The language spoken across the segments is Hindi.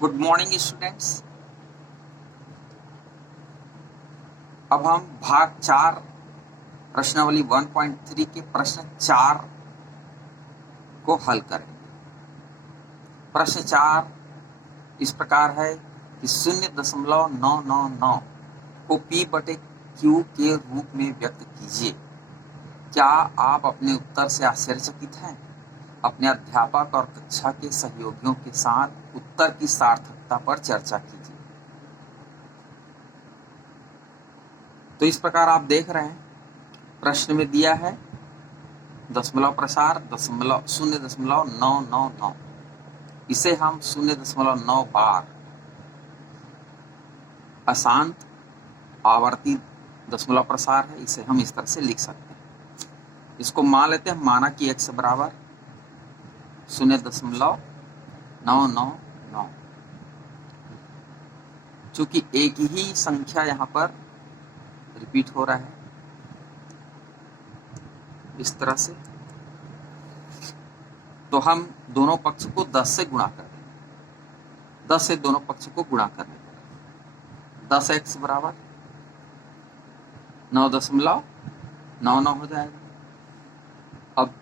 Good morning students. अब हम भाग 4 प्रश्नावली 1.3 के प्रश्न 4 को हल करेंगे। प्रश्न 4 इस प्रकार है कि 0.999 को P बटे Q के रूप में व्यक्त कीजिए। क्या आप अपने उत्तर से आश्चर्यचकित हैं? अपने अध्यापक और कक्षा के सहयोगियों के साथ उत्तर की सार्थकता पर चर्चा कीजिए। तो इस प्रकार आप देख रहे हैं, प्रश्न में दिया है दशमलव प्रसार 0.999, इसे हम 0.9 बार अशांत आवर्ती दशमलव प्रसार है, इसे हम इस तरह से लिख सकते हैं। इसको मान लेते हैं, माना कि x बराबर 0.999। चूंकि एक ही संख्या यहाँ पर रिपीट हो रहा है इस तरह से, तो हम दोनों पक्ष को 10 से गुणा कर देंगे। 10 से दोनों पक्ष को गुणा करने पर 10x बराबर 9.99 हो जाएगा। अब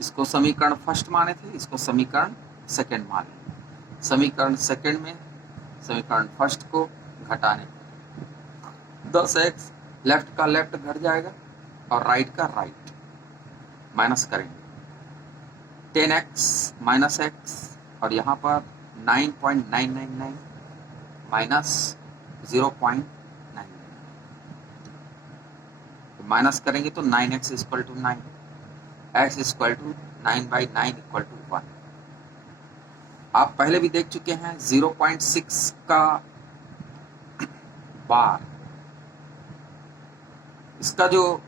इसको समीकरण फर्स्ट माने थे, इसको समीकरण सेकंड माने। समीकरण सेकंड में समीकरण फर्स्ट को घटाने 10x लेफ्ट का लेफ्ट घट जाएगा और राइट का राइट माइनस करेंगे। 10x माइनस x और यहाँ पर 9.999 माइनस 0.999, माइनस करेंगे तो 9x equal to 9, x equal to 9/9 equal to 1। आप पहले भी देख चुके हैं 0.6 का बार, इसका जो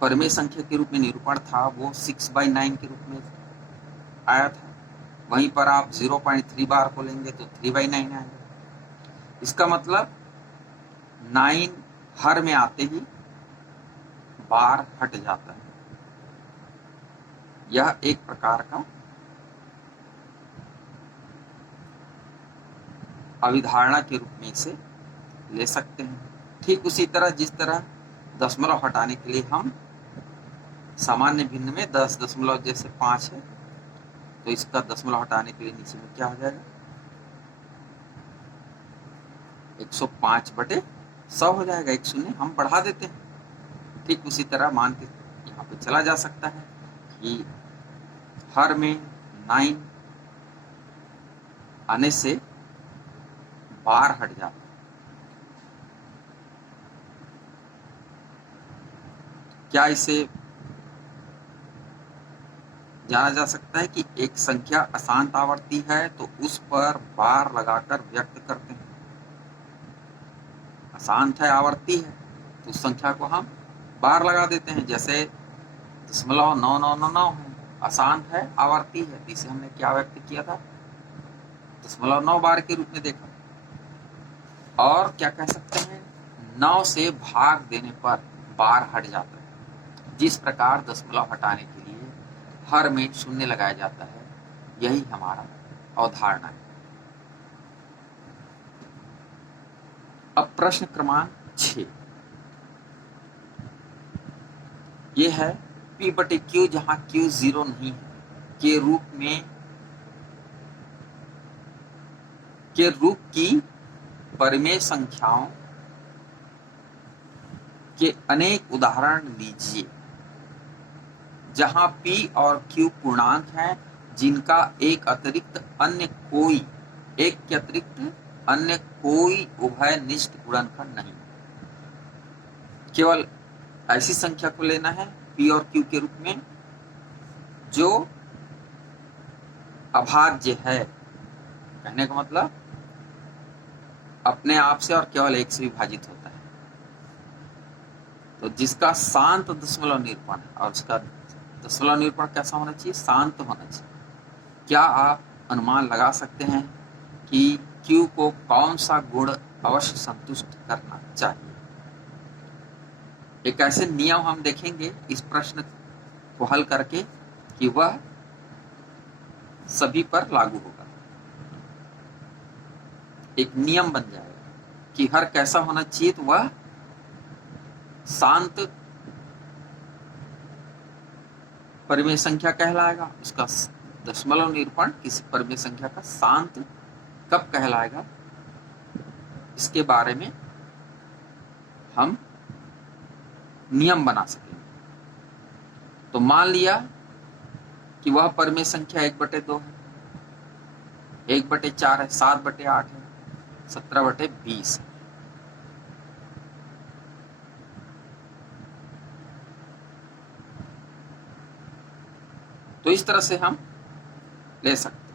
परिमेय संख्या के रूप में निरूपण था वो 6/9 के रूप में आया था। वहीं पर आप 0.3 बार को लेंगे तो 3/9 आएगा। इसका मतलब 9 हर में आते ही बार हट जाता है। यह एक प्रकार का अभिधारणा के रूप में इसे ले सकते हैं। ठीक उसी तरह जिस तरह दशमलव हटाने के लिए हम सामान्य भिन्न में 10 दशमलव जैसे 5 है, तो इसका दशमलव हटाने के लिए नीचे में क्या हो जाएगा, 105/100 हो जाएगा। एक शून्य हम बढ़ा देते हैं। ठीक उसी तरह मान के यहाँ पे चला जा सकता है कि हर में 9 आने से बार हट जाता है। क्या इसे जाना जा सकता है कि एक संख्या अशांत आवर्ती है तो उस पर बार लगाकर व्यक्त करते हैं। अशांत है, आवर्ती है, तो उस संख्या को हम बार लगा देते हैं। जैसे 0.999 है, अशांत है, आवर्ती है, इसे हमने क्या व्यक्त किया था, 0.9 बार के रूप में देखा। और क्या कह सकते हैं, 9 से भाग देने पर बार हट जाता है। जिस प्रकार दशमलव हटाने के लिए हर में शून्य लगाया जाता है, यही हमारा अवधारणा है। अब प्रश्न क्रमांक 6 ये है P बटे Q जहां Q 0 नहीं है के रूप की परिमेय संख्याओं के अनेक उदाहरण लीजिए जहां P और Q पूर्णांक हैं जिनका एक के अतिरिक्त अन्य कोई उभयनिष्ठ गुणनखंड नहीं। केवल ऐसी संख्या को लेना है P और Q के रूप में जो अभाज्य है। कहने का मतलब अपने आप से और केवल एक से विभाजित होता है। तो जिसका शांत दशमलव निरूपण है, और उसका दशमलव निरूपण कैसा होना चाहिए, शांत होना चाहिए। क्या आप अनुमान लगा सकते हैं कि Q को कौन सा गुण अवश्य संतुष्ट करना चाहिए? एक ऐसे नियम हम देखेंगे इस प्रश्न को हल करके कि वह सभी पर लागू होगा। एक नियम बन जाएगा कि हर कैसा होना चाहिए, तो वह शांत परिमेय संख्या कहलाएगा। उसका दशमलव निरूपण किसी परिमेय संख्या का शांत कब कहलाएगा, इसके बारे में हम नियम बना सकेंगे। तो मान लिया कि वह परिमेय संख्या 1/2 है, 1/4 है, 7/8 है, 17/20 है। तो इस तरह से हम ले सकते हैं।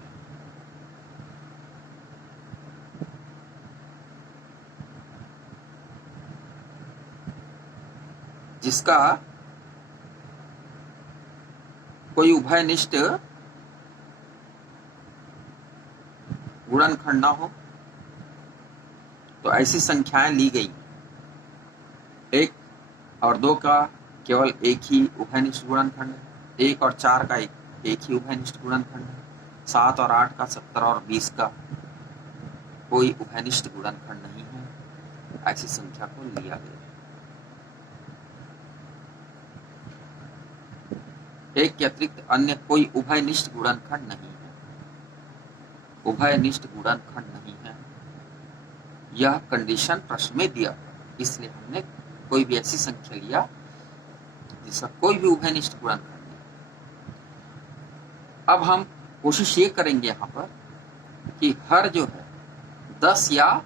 जिसका कोई उभयनिष्ठ गुणनखंड ना हो, तो ऐसी संख्याएं ली गई 1 और 2 का केवल एक ही उभयनिष्ठ गुणनखंड है, 1 और 4 का एक ही उभयनिष्ठ गुणनखंड है, 7 और 8 का, 17 और 20 का कोई उभयनिष्ठ गुणनखंड नहीं है, ऐसी संख्या को लिया गया। एक के अतिरिक्त अन्य कोई उभयनिष्ठ गुणनखंड नहीं है, उभयनिष्ठ गुणनखंड नहीं है, यह कंडीशन प्रश्न में दिया, इसलिए हमने कोई भी ऐसी संख्या लिया जिसका कोई भी उभयनिष्ठ गुणनखंड नहीं। अब हम कोशिश ये करेंगे यहाँ पर कि हर जो है 10 या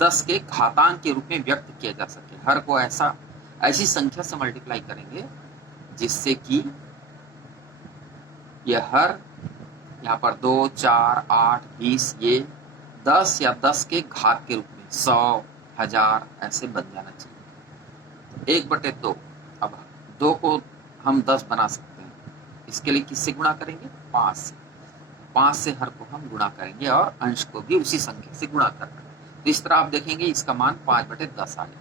10 के घातांक के रूप में व्यक्त किया जा सके। हर को ऐसी संख्या से मल्टीप्लाई करेंगे जिससे कि यह हर यहाँ पर 2, 4, 8, 20 ये 10 या 10 के घात के रूप में 100, 1000 ऐसे बन जाना चाहिए। 1/2, अब 2 को हम 10 बना सकते हैं, इसके लिए किससे गुणा करेंगे, 5 से। 5 से हर को हम गुणा करेंगे और अंश को भी उसी संख्या से गुणा करना है। तो इस तरह आप देखेंगे इसका मान 5/10 आ जाएगा,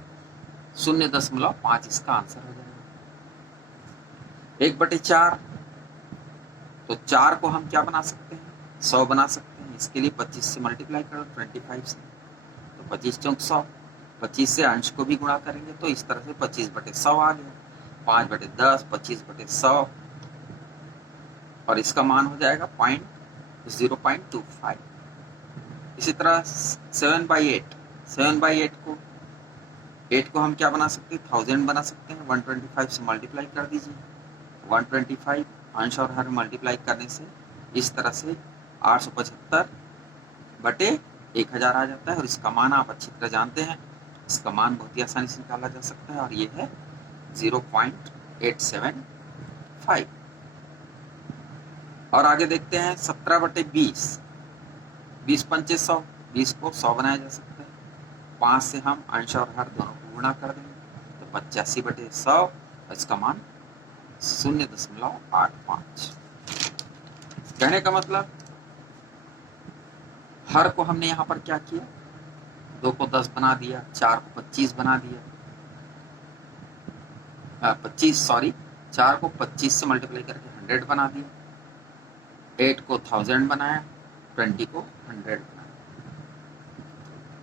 0.5 इसका आंसर हो जाएगा। 1/4, तो 4 को हम क्या बना सकते हैं, 100 बना सकते हैं। इसके लिए 25 से मल्टीप्लाई करो, 25 से, तो 25 चौक 100, 25 से अंश को भी गुणा करेंगे, तो इस तरह से 25/100 आ गया। 5/10, 25/100, और इसका मान हो जाएगा 0.25। इसी तरह 7/8, 7/8 को 8 को हम क्या बना सकते हैं, 1000 बना सकते हैं। 125 से मल्टीप्लाई कर दीजिए, 125 अंश और हर मल्टीप्लाई करने से इस तरह से 875/1000 आ जाता है, और इसका मान आप अच्छी तरह जानते हैं। इसका मान बहुत ही आसानी से निकाला जा सकता है, और ये है 0.875। और आगे देखते हैं 17/20, 20×5 100, 20 को 100 बनाया जा सकता है। 5 से हम अंश और हर दोनों को गुणा कर देंगे, तो 85/100, इसका मान 0.85। कहने का मतलब हर को हमने यहाँ पर क्या किया, 2 को 10 बना दिया, 4 को 25 बना दिया, 4 को 25 से मल्टीप्लाई करके 100 बना दिया, 8 को 1000 बनाया, 20 को 100 बनाया।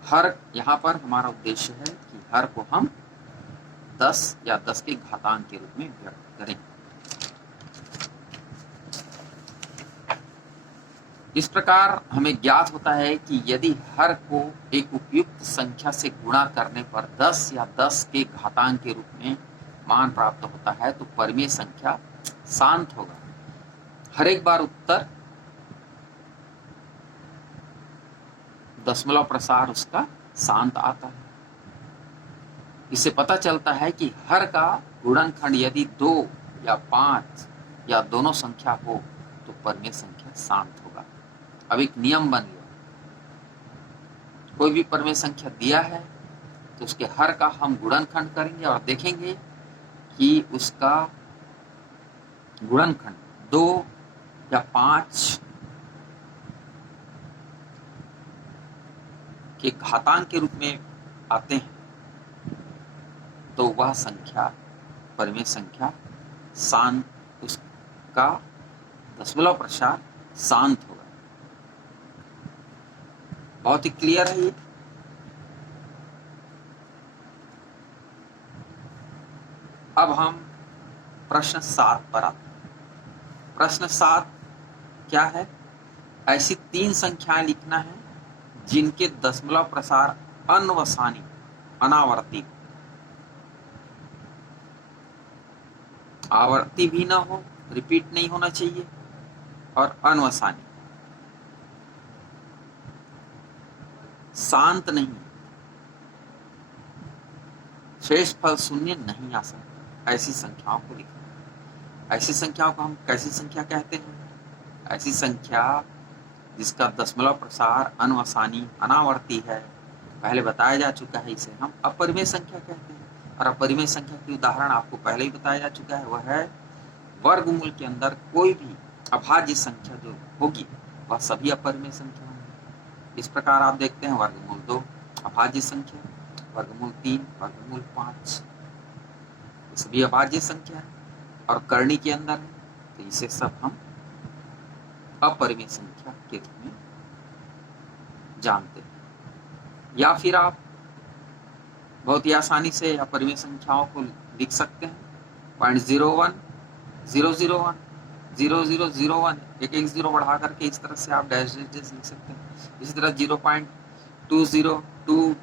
हर यहाँ पर हमारा उद्देश्य है कि हर को हम 10 या 10 के घातांक के रूप में व्यक्त करें। इस प्रकार हमें ज्ञात होता है कि यदि हर को एक उपयुक्त संख्या से गुणा करने पर 10 या 10 के घातांक के रूप में मान प्राप्त होता है, तो परिमेय संख्या शांत होगा। हर एक बार उत्तर दशमलव प्रसार उसका शांत आता है। इससे पता चलता है कि हर का गुणनखंड यदि 2 या 5 या दोनों संख्या हो तो परिमेय संख्या शांत होगा। अब एक नियम बन गया, कोई भी परिमेय संख्या दिया है तो उसके हर का हम गुणनखंड करेंगे और देखेंगे कि उसका गुणनखंड 2 या 5 के घातांक के रूप में आते हैं, तो वह संख्या परिमेय संख्या शांत, उसका दशमलव प्रसार शांत होगा। बहुत ही क्लियर है ये। अब हम प्रश्न 7 पर आते हैं। प्रश्न 7 क्या है? ऐसी 3 संख्याएं लिखना है जिनके दशमलव प्रसार अनवसानी अनावर्ती, आवर्ती भी ना हो, रिपीट नहीं होना चाहिए, और अनवसानी, शांत नहीं, शेष फल शून्य नहीं आ सकता। ऐसी संख्याओं को लिखना। ऐसी संख्याओं को हम कैसी संख्या कहते हैं? ऐसी संख्या जिसका दशमलव प्रसार अनवसानी अनावर्ती है, पहले बताया जा चुका है, इसे हम अपरिमेय संख्या कहते हैं। और अपरिमेय संख्या की उदाहरण आपको पहले ही बताया जा चुका है, वह है वर्गमूल के अंदर कोई भी अभाज्य संख्या जो होगी वह सभी अपरिमेय संख्या होंगी। इस प्रकार आप देखते हैं वर्गमूल 2 अभाज्य संख्या, वर्गमूल 3, वर्गमूल 5, ये सभी अभाज्य संख्या है और करणी के अंदर है, तो इसे सब हम अपरिमेय संख्या के रूप में जानते हैं। या फिर आप बहुत ही आसानी से अपरिमेय संख्याओं को लिख सकते हैं 0.01, 001, 0001, एक एक जीरो बढ़ा करके इस तरह से आप डैश डैश लिख सकते हैं। इसी तरह 0.202,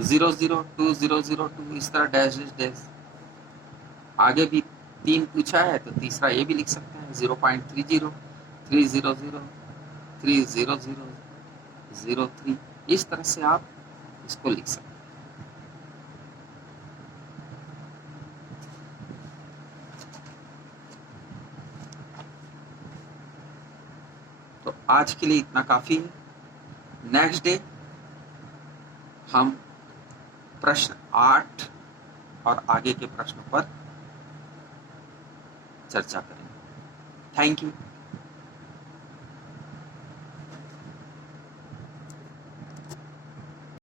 002002, इस तरह डैश डैश। आगे भी 3 पूछा है तो तीसरा ये भी लिख सकते हैं 0.30, 300, 30003, इस तरह से आप इसको लिख सकते हैं। तो आज के लिए इतना काफी है। नेक्स्ट डे हम प्रश्न 8 और आगे के प्रश्नों पर चर्चा करेंगे। Thank you.